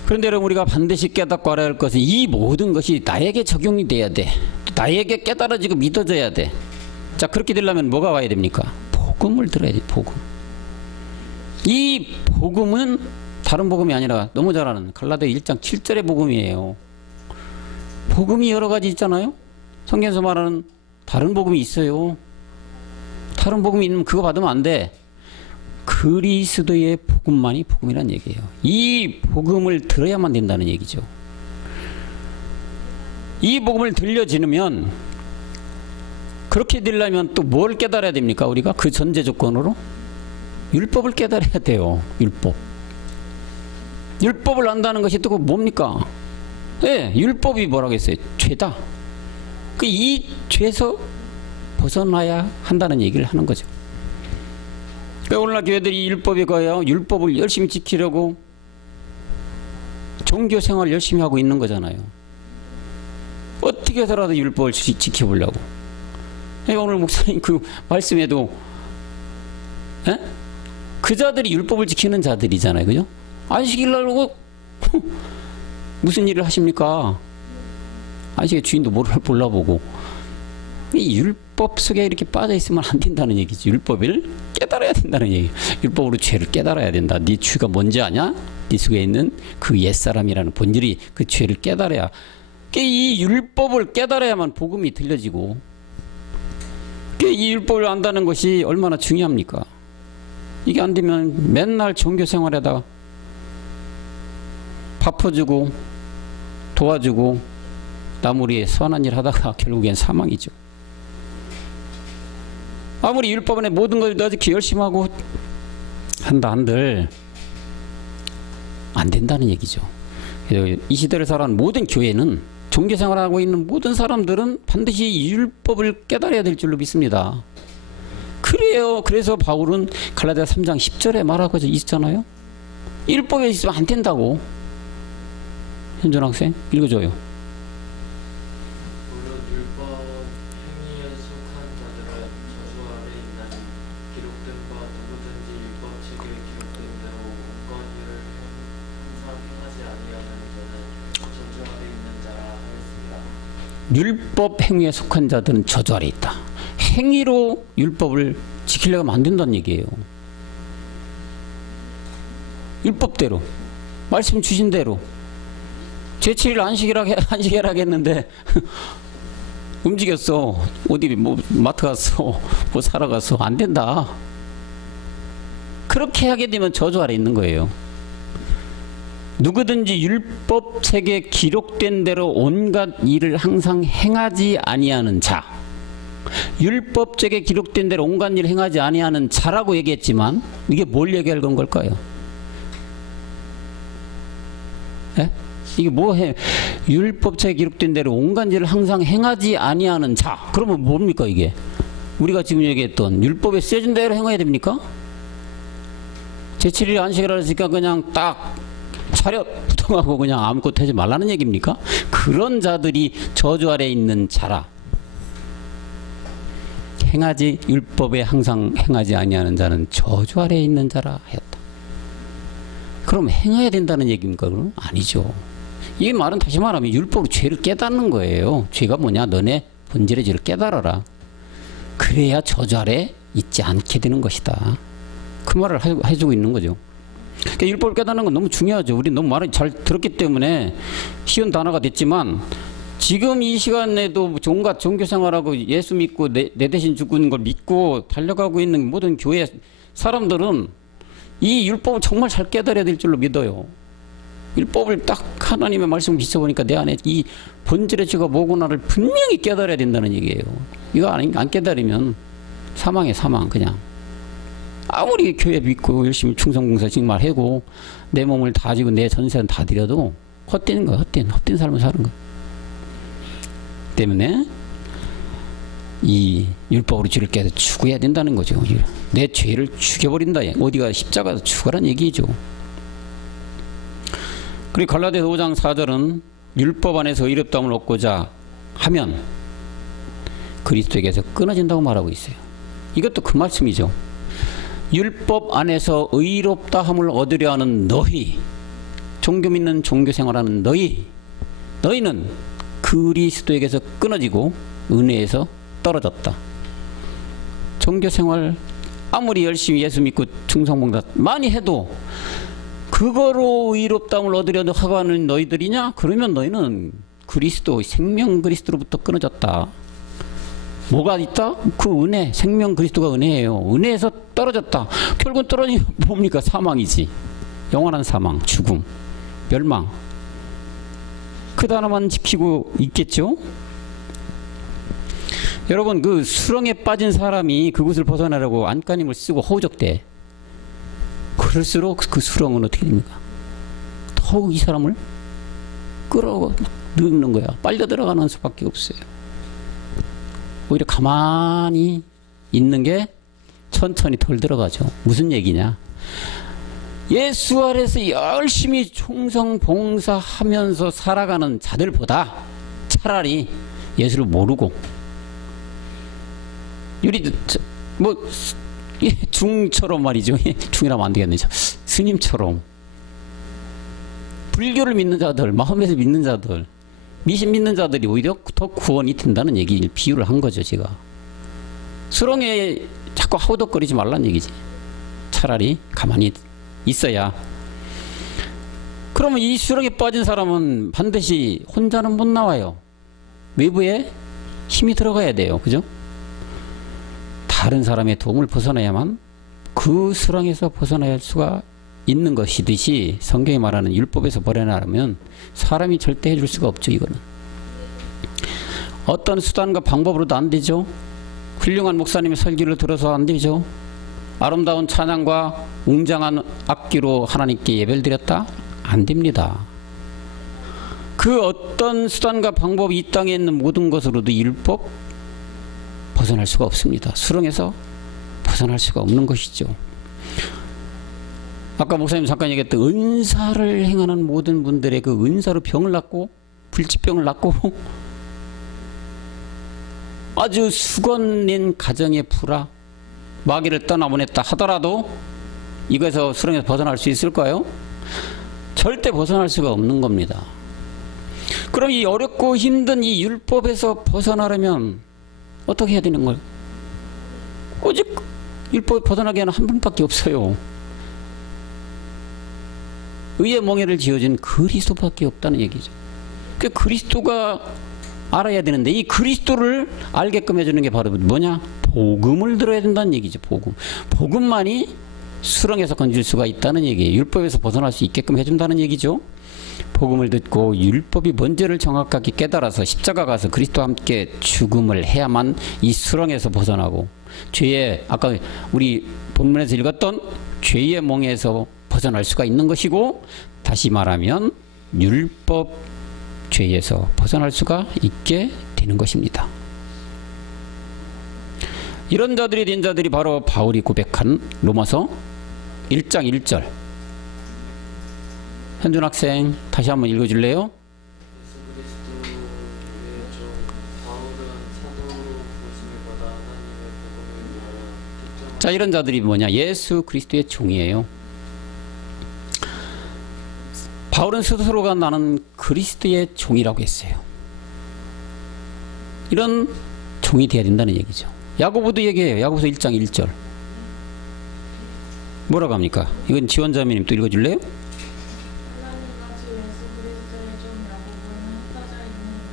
그런데 여러분, 우리가 반드시 깨닫고 알아야 할 것은 이 모든 것이 나에게 적용이 돼야 돼. 나에게 깨달아지고 믿어져야 돼. 자, 그렇게 되려면 뭐가 와야 됩니까? 복음을 들어야지. 복음. 이 복음은 다른 복음이 아니라 너무 잘 아는 갈라디아 1장 7절의 복음이에요. 복음이 여러 가지 있잖아요. 성경에서 말하는 다른 복음이 있어요. 다른 복음이 있으면 그거 받으면 안 돼. 그리스도의 복음만이 복음이란 얘기예요. 이 복음을 들어야만 된다는 얘기죠. 이 복음을 들려지면 그렇게 되려면 또 뭘 깨달아야 됩니까? 우리가 그 전제 조건으로 율법을 깨달아야 돼요. 율법을 안다는 것이 또 뭡니까? 네, 율법이 뭐라고 했어요? 죄다. 이 죄에서 벗어나야 한다는 얘기를 하는 거죠. 오늘날 교회들이 율법에 거여 율법을 열심히 지키려고 종교 생활을 열심히 하고 있는 거잖아요. 어떻게 해서라도 율법을 지켜보려고. 오늘 목사님 그 말씀에도 그 자들이 율법을 지키는 자들이잖아요. 그죠? 안식일 날 오고 무슨 일을 하십니까? 안식일 주인도 몰라보고. 이 율법 속에 이렇게 빠져 있으면 안 된다는 얘기죠. 율법을 깨달아야 된다는 얘기. 율법으로 죄를 깨달아야 된다. 네 죄가 뭔지 아냐? 네 속에 있는 그 옛사람이라는 본질이 그 죄를 깨달아야. 이 율법을 깨달아야만 복음이 들려지고. 이 율법을 안다는 것이 얼마나 중요합니까? 이게 안 되면 맨날 종교 생활에다가 밥 퍼주고 도와주고 남을 위해 선한 일 하다가 결국엔 사망이죠. 아무리 율법 안에 모든 걸 넣어주기 열심히 하고 한다 한들 안 된다는 얘기죠. 그래서 이 시대를 살아가는 모든 교회는, 종교생활하고 있는 모든 사람들은 반드시 율법을 깨달아야 될 줄로 믿습니다. 그래요. 그래서 바울은 갈라디아 3장 10절에 말하고 있잖아요. 율법에 있으면 안 된다고. 현준 학생 읽어줘요. 물론 율법 행위에 속한 자들은 저주 아래 있나니 기록된 바 누구든지 율법 책에 기록된 대로 온갖 일을 항상 행하지 아니하는 자는 저주 아래 있는 자라 하였습니다. 율법 행위에 속한 자들은 저주 아래 있다. 행위로 율법을 지키려고 하면 안 된다는 얘기예요. 율법대로, 말씀 주신 대로. 제7일 안식이라 했는데 움직였어. 어디 뭐 마트 갔어. 뭐 사러 갔어. 안 된다. 그렇게 하게 되면 저주 아래 있는 거예요. 누구든지 율법책에 기록된 대로 온갖 일을 항상 행하지 아니하는 자. 율법책에 기록된 대로 온갖 일을 행하지 아니하는 자라고 얘기했지만 이게 뭘 얘기할 건 걸까요? 예? 이게 뭐해? 율법책에 기록된 대로 온갖 일을 항상 행하지 아니하는 자. 그러면 뭡니까 이게? 우리가 지금 얘기했던 율법에 쓰여진 대로 행해야 됩니까? 제7일 안식이라 했으니까 그냥 딱 차렷 부통하고 그냥 아무것도 하지 말라는 얘기입니까? 그런 자들이 저주 아래 있는 자라. 행하지 율법에 항상 행하지 아니하는 자는 저주 아래 있는 자라 하였다. 그럼 행해야 된다는 얘기입니까? 그럼 아니죠. 이 말은 다시 말하면 율법으로 죄를 깨닫는 거예요. 죄가 뭐냐? 너네 본질의 죄를 깨달아라. 그래야 저주 아래 있지 않게 되는 것이다. 그 말을 해주고 있는 거죠. 그러니까 율법을 깨닫는 건 너무 중요하죠. 우리 너무 말을 잘 들었기 때문에 쉬운 단어가 됐지만 지금 이 시간에도 온갖 종교생활하고 예수 믿고 내 대신 죽는 걸 믿고 달려가고 있는 모든 교회 사람들은 이 율법을 정말 잘 깨달아야 될 줄로 믿어요. 율법을 딱 하나님의 말씀을 비춰보니까 내 안에 이 본질의 죄가 뭐구나를 분명히 깨달아야 된다는 얘기예요. 이거 안 깨달으면 사망에 사망 그냥. 아무리 교회 믿고 열심히 충성봉사 정말 하고 내 몸을 다 지고 내 전세는 다 드려도 헛되는 거야. 헛된 삶을 사는 거야. 때문에 이 율법으로 죄를 깨서 죽어야 된다는 거죠. 내 죄를 죽여버린다. 어디가 십자가에서 죽어란 얘기죠. 그리고 갈라디아서 5장 4절은 율법 안에서 의롭다함을 얻고자 하면 그리스도에게서 끊어진다고 말하고 있어요. 이것도 그 말씀이죠. 율법 안에서 의롭다함을 얻으려 하는 너희, 종교 믿는 종교 생활하는 너희는 그리스도에게서 끊어지고 은혜에서 떨어졌다. 종교 생활 아무리 열심히 예수 믿고 충성봉사 많이 해도 그거로 의롭다함을 얻으려 하고 하는 너희들이냐? 그러면 너희는 그리스도, 생명 그리스도로부터 끊어졌다. 뭐가 있다? 그 은혜, 생명 그리스도가 은혜예요. 은혜에서 떨어졌다. 결국 떨어지면 뭡니까? 사망이지. 영원한 사망, 죽음, 멸망. 그 단어만 지키고 있겠죠? 여러분, 그 수렁에 빠진 사람이 그곳을 벗어나려고 안간힘을 쓰고 허우적대. 그럴수록 그 수렁은 어떻게 됩니까? 더욱 이 사람을 끌어넣는 거야. 빨려 들어가는 수밖에 없어요. 오히려 가만히 있는 게 천천히 덜 들어가죠. 무슨 얘기냐? 예수 아래서 열심히 충성봉사하면서 살아가는 자들보다 차라리 예수를 모르고 중처럼 말이죠. 중이라면 안 되겠네요. 스님처럼 불교를 믿는 자들, 마음에서 믿는 자들, 미신 믿는 자들이 오히려 더 구원이 된다는 얘기 비유를 한 거죠. 제가 수렁에 자꾸 허덕거리지 말란 얘기지. 차라리 가만히 있어야. 그러면 이 수렁에 빠진 사람은 반드시 혼자는 못 나와요. 외부에 힘이 들어가야 돼요. 그죠? 다른 사람의 도움을 벗어나야만 그 수렁에서 벗어나야 할 수가 있는 것이듯이 성경이 말하는 율법에서 벗어나려면 사람이 절대 해줄 수가 없죠. 이거는 어떤 수단과 방법으로도 안 되죠. 훌륭한 목사님의 설교를 들어서 안 되죠. 아름다운 찬양과 웅장한 악기로 하나님께 예배를 드렸다? 안 됩니다. 그 어떤 수단과 방법이 이 땅에 있는 모든 것으로도 율법 벗어날 수가 없습니다. 수렁에서 벗어날 수가 없는 것이죠. 아까 목사님 잠깐 얘기했던 은사를 행하는 모든 분들의 그 은사로 병을 낫고 불치병을 낫고 아주 수건낸 가정의 불화 마귀를 떠나보냈다 하더라도 이것에서 수렁에서 벗어날 수 있을까요? 절대 벗어날 수가 없는 겁니다. 그럼 이 어렵고 힘든 이 율법에서 벗어나려면 어떻게 해야 되는 거예요? 오직 율법에 벗어나게 하는 한 분밖에 없어요. 의의 멍에를 지어준 그리스도밖에 없다는 얘기죠. 그 그리스도가 알아야 되는데 이 그리스도를 알게끔 해주는 게 바로 뭐냐? 복음을 들어야 된다는 얘기죠. 복음만이 수렁에서 건질 수가 있다는 얘기예요. 율법에서 벗어날 수 있게끔 해준다는 얘기죠. 복음을 듣고 율법이 뭔지를 정확하게 깨달아서 십자가 가서 그리스도와 함께 죽음을 해야만 이 수렁에서 벗어나고 죄의 아까 우리 본문에서 읽었던 죄의 멍에서 벗어날 수가 있는 것이고 다시 말하면 율법 죄에서 벗어날 수가 있게 되는 것입니다. 이런 자들이 된 자들이 바로 바울이 고백한 로마서 1장 1절. 현준 학생 다시 한번 읽어줄래요? 예수 그리스도의 종 바울은 사도로 부르심을 받아 하나님의 복음을 위하여 자, 이런 자들이 뭐냐? 예수 그리스도의 종이에요. 바울은 스스로가 나는 그리스도의 종이라고 했어요. 이런 종이 되어야 된다는 얘기죠. 야고보도 얘기해요. 야고보서 1장 1절. 뭐라고 합니까? 이건 지원자매님 또 읽어줄래요? 하나님같이 예수 그리스도의 종 야고보는 흩어져 있는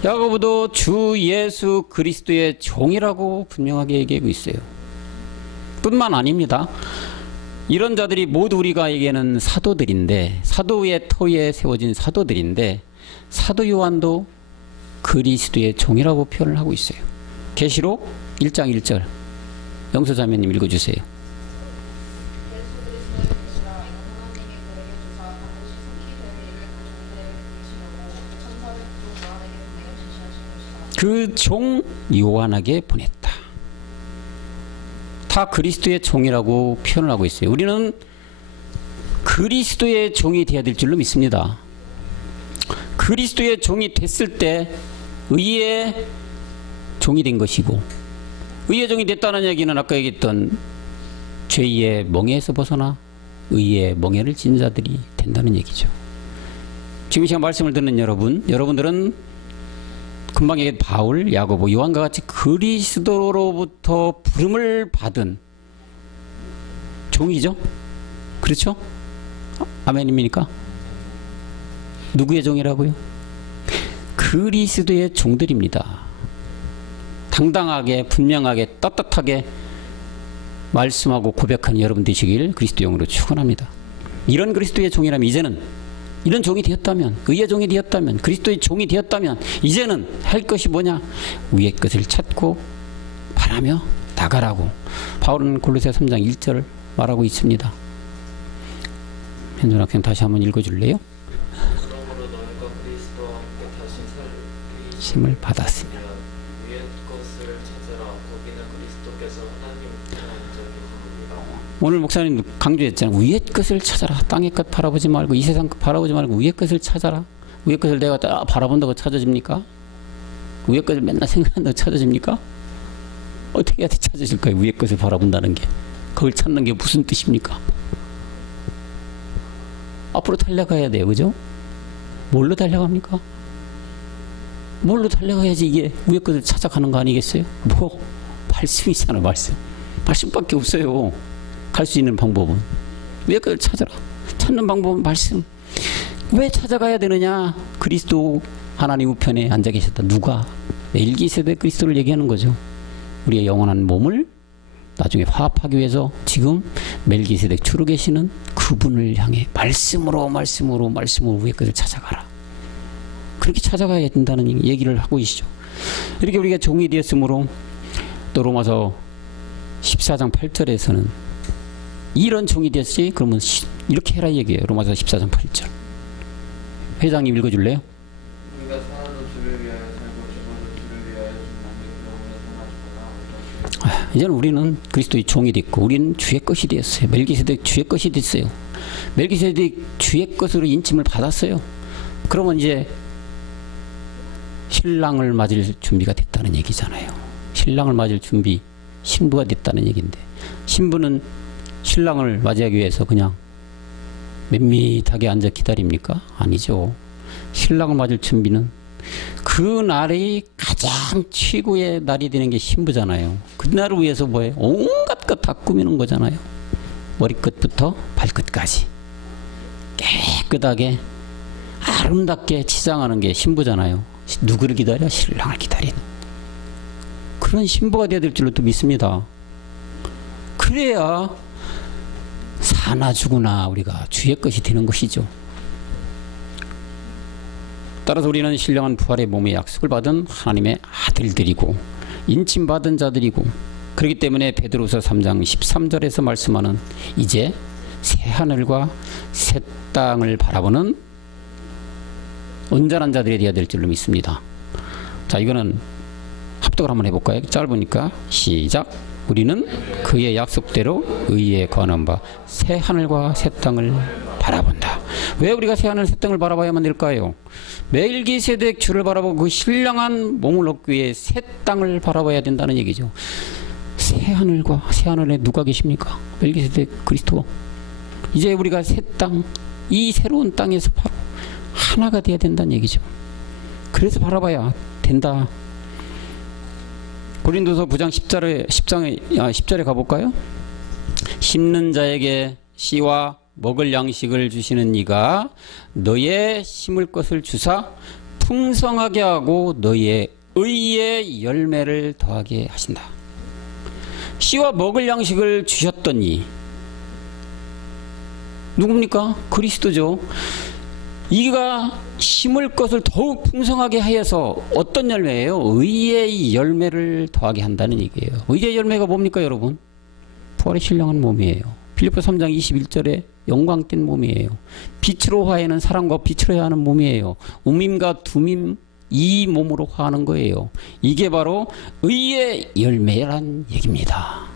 12지파에게 야고보도 주 예수 그리스도의 종이라고 분명하게 얘기하고 있어요. 뿐만 아닙니다. 이런 자들이 모두 우리가 얘기하는 사도들인데 사도의 터에 세워진 사도들인데 사도 요한도 그리스도의 종이라고 표현을 하고 있어요. 계시록 1장 1절 영서자매님 읽어주세요. 그 종 요한에게 보냈다. 다 그리스도의 종이라고 표현을 하고 있어요. 우리는 그리스도의 종이 되어야 될 줄로 믿습니다. 그리스도의 종이 됐을 때 의의 종이 된 것이고 의의 종이 됐다는 얘기는 아까 얘기했던 죄의 멍에서 벗어나 의의 멍에를 진 자들이 된다는 얘기죠. 지금 이 시간 말씀을 듣는 여러분들은 금방 얘기한 바울, 야고보, 요한과 같이 그리스도로부터 부름을 받은 종이죠. 그렇죠? 아멘입니까? 누구의 종이라고요? 그리스도의 종들입니다. 당당하게 분명하게 떳떳하게 말씀하고 고백하는 여러분 되시길 그리스도 영으로 축원합니다. 이런 그리스도의 종이라면 이제는 이런 종이 되었다면 의의 종이 되었다면 그리스도의 종이 되었다면 이제는 할 것이 뭐냐? 위의 것을 찾고 바라며 나가라고 바울은 골로새 3장 1절을 말하고 있습니다. 현준 학생 다시 한번 읽어줄래요? 그러므로 너희가 그리스도와 함께 다시 살리 힘을 받았으며 위의 것을 찾으라. 거기는 그리스도께서 하나님 우편에 앉아 계시느니라. 오늘 목사님 강조했잖아요. 위의 것을 찾아라. 땅의 것 바라보지 말고 이 세상 것 바라보지 말고 위의 것을 찾아라. 위의 것을 내가 다 바라본다고 찾아집니까? 위의 것을 맨날 생각한다고 찾아집니까? 어떻게 해야 찾아질까요? 위의 것을 바라본다는 게. 그걸 찾는 게 무슨 뜻입니까? 앞으로 달려가야 돼요. 그죠? 뭘로 달려갑니까? 뭘로 달려가야지 이게 위의 것을 찾아가는 거 아니겠어요? 뭐? 말씀이잖아요. 말씀밖에 없어요. 갈 수 있는 방법은 위의 것을 찾아라. 찾는 방법은 말씀. 왜 찾아가야 되느냐? 그리스도 하나님 우편에 앉아 계셨다. 누가? 멜기세덱 그리스도를 얘기하는 거죠. 우리의 영원한 몸을 나중에 화합하기 위해서 지금 멜기세덱 주로 계시는 그분을 향해 말씀으로 우리의 것을 찾아가라. 그렇게 찾아가야 된다는 얘기를 하고 계시죠. 이렇게 우리가 종이 되었으므로 또 로마서 14장 8절에서는 이런 종이 됐지? 그러면 이렇게 해라 얘기예요. 로마서 14장 8절. 회장님 읽어줄래요? 우리가 살아도 주를 위하여 살고 죽어도 주를 위하여 죽는 데 그러므로 이제는 우리는 그리스도의 종이 됐고 우리는 주의 것이 되었어요. 멜기세덱 주의 것이 됐어요. 멜기세덱 주의 것으로 인침을 받았어요. 그러면 이제 신랑을 맞을 준비가 됐다는 얘기잖아요. 신랑을 맞을 준비, 신부가 됐다는 얘기인데, 신부는 신랑을 맞이하기 위해서 그냥 밋밋하게 앉아 기다립니까? 아니죠. 신랑을 맞을 준비는 그 날이 가장 최고의 날이 되는 게 신부잖아요. 그 날을 위해서 뭐예요? 온갖 것 다 꾸미는 거잖아요. 머리끝부터 발끝까지 깨끗하게 아름답게 치장하는 게 신부잖아요. 누구를 기다려? 신랑을 기다리는 그런 신부가 되어야 될 줄로 또 믿습니다. 그래야 사나 죽으나 우리가 주의 것이 되는 것이죠. 따라서 우리는 신령한 부활의 몸의 약속을 받은 하나님의 아들들이고 인침받은 자들이고, 그렇기 때문에 베드로서 3장 13절에서 말씀하는 이제 새 하늘과 새 땅을 바라보는 온전한 자들이 되어야 될 줄로 믿습니다. 자, 이거는 합독을 한번 해볼까요? 짧으니까 시작. 우리는 그의 약속대로 의에 거하는 바 새 하늘과 새 땅을 바라본다. 왜 우리가 새 하늘 새 땅을 바라봐야만 될까요? 멜기세덱 주를 바라보고 그 신령한 몸을 얻기 위해 새 땅을 바라봐야 된다는 얘기죠. 새 하늘과 새 하늘에 누가 계십니까? 멜기세덱 그리스도. 이제 우리가 새 땅, 이 새로운 땅에서 바로 하나가 돼야 된다는 얘기죠. 그래서 바라봐야 된다. 고린도서 9장 10절에 가볼까요? 심는 자에게 씨와 먹을 양식을 주시는 이가 너의 심을 것을 주사 풍성하게 하고 너의 의의 열매를 더하게 하신다. 씨와 먹을 양식을 주셨던 이 누굽니까? 그리스도죠. 이가 심을 것을 더욱 풍성하게 하여서 어떤 열매예요? 의의 열매를 더하게 한다는 얘기예요. 의의 열매가 뭡니까 여러분? 부활의 신령한 몸이에요. 빌립보 3장 21절에 영광된 몸이에요. 빛으로 화해는 사람과 빛으로 화하는 몸이에요. 우밈과 두밈 이 몸으로 화하는 거예요. 이게 바로 의의 열매란 얘기입니다.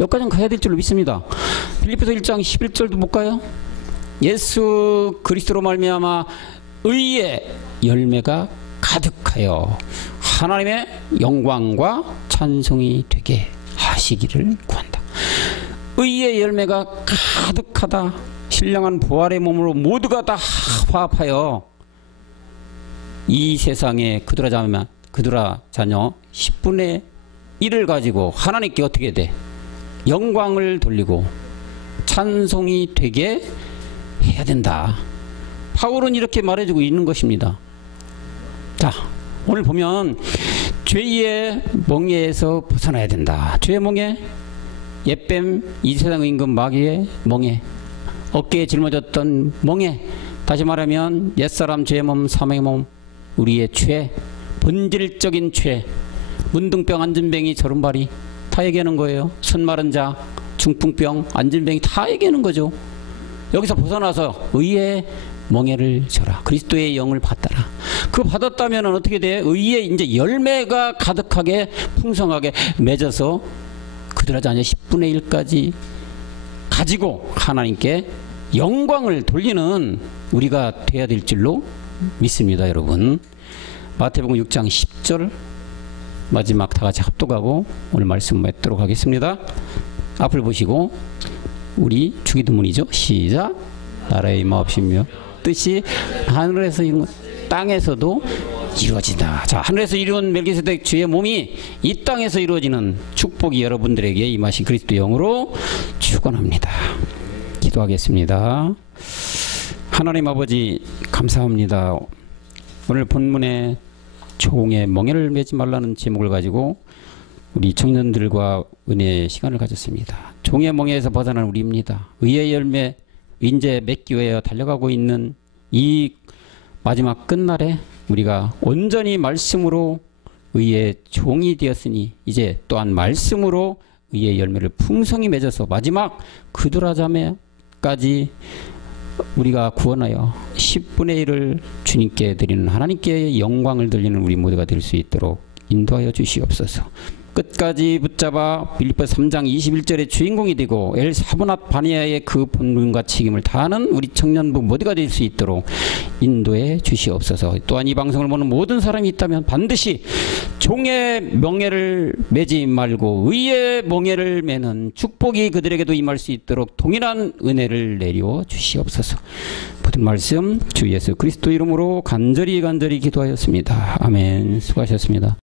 여기까지는 가야 될 줄로 믿습니다. 빌립보서 1장 11절도 볼까요? 예수 그리스도로 말미암아 의의 열매가 가득하여 하나님의 영광과 찬송이 되게 하시기를 구한다. 의의 열매가 가득하다. 신령한 부활의 몸으로 모두가 다 화합하여 이 세상에 그들아 자녀 10분의 1을 가지고 하나님께 어떻게 돼? 영광을 돌리고 찬송이 되게 해야 된다. 바울은 이렇게 말해주고 있는 것입니다. 자, 오늘 보면 죄의 멍에에서 벗어나야 된다. 죄의 멍에, 옛뱀, 이 세상 임금 마귀의 멍에, 어깨에 짊어졌던 멍에, 다시 말하면 옛사람 죄의 몸, 사망의 몸, 우리의 죄, 본질적인 죄, 문둥병, 안진뱅이, 저른발이 다 얘기하는 거예요. 손마른 자, 중풍병, 안진뱅이 다 얘기하는 거죠. 여기서 벗어나서 의의 멍에를 져라. 그리스도의 영을 받더라. 그거 받았다면 어떻게 돼? 의의 이제 열매가 가득하게 풍성하게 맺어서 그들아 자녀 10분의 1까지 가지고 하나님께 영광을 돌리는 우리가 돼야 될 줄로 믿습니다. 여러분, 마태복음 6장 10절 마지막 다 같이 합독하고 오늘 말씀 맺도록 하겠습니다. 앞을 보시고 우리 주기도문이죠. 시작. 나라의 임하옵시며 뜻이 하늘에서 이룬 땅에서도 이루어진다. 자, 하늘에서 이루어진 멜기세덱 주의 몸이 이 땅에서 이루어지는 축복이 여러분들에게 임하신 그리스도 영으로 축원합니다. 기도하겠습니다. 하나님 아버지 감사합니다. 오늘 본문에 종의 멍에를 매지 말라는 제목을 가지고 우리 청년들과 은혜의 시간을 가졌습니다. 종의 멍에에서 벗어난 우리입니다. 의의 열매 인재 맺기 위해 달려가고 있는 이 마지막 끝날에 우리가 온전히 말씀으로 의의 종이 되었으니 이제 또한 말씀으로 의의 열매를 풍성히 맺어서 마지막 그두라자매까지 우리가 구원하여 10분의 1을 주님께 드리는 하나님께 영광을 돌리는 우리 모두가 될 수 있도록 인도하여 주시옵소서. 끝까지 붙잡아 빌립보 3장 21절의 주인공이 되고 엘사브낫 바니아의 그 본분과 책임을 다하는 우리 청년부 모두가 될 수 있도록 인도해 주시옵소서. 또한 이 방송을 보는 모든 사람이 있다면 반드시 종의 명예를 매지 말고 의의 명예를 매는 축복이 그들에게도 임할 수 있도록 동일한 은혜를 내려 주시옵소서. 모든 말씀 주 예수 그리스도 이름으로 간절히 기도하였습니다. 아멘. 수고하셨습니다.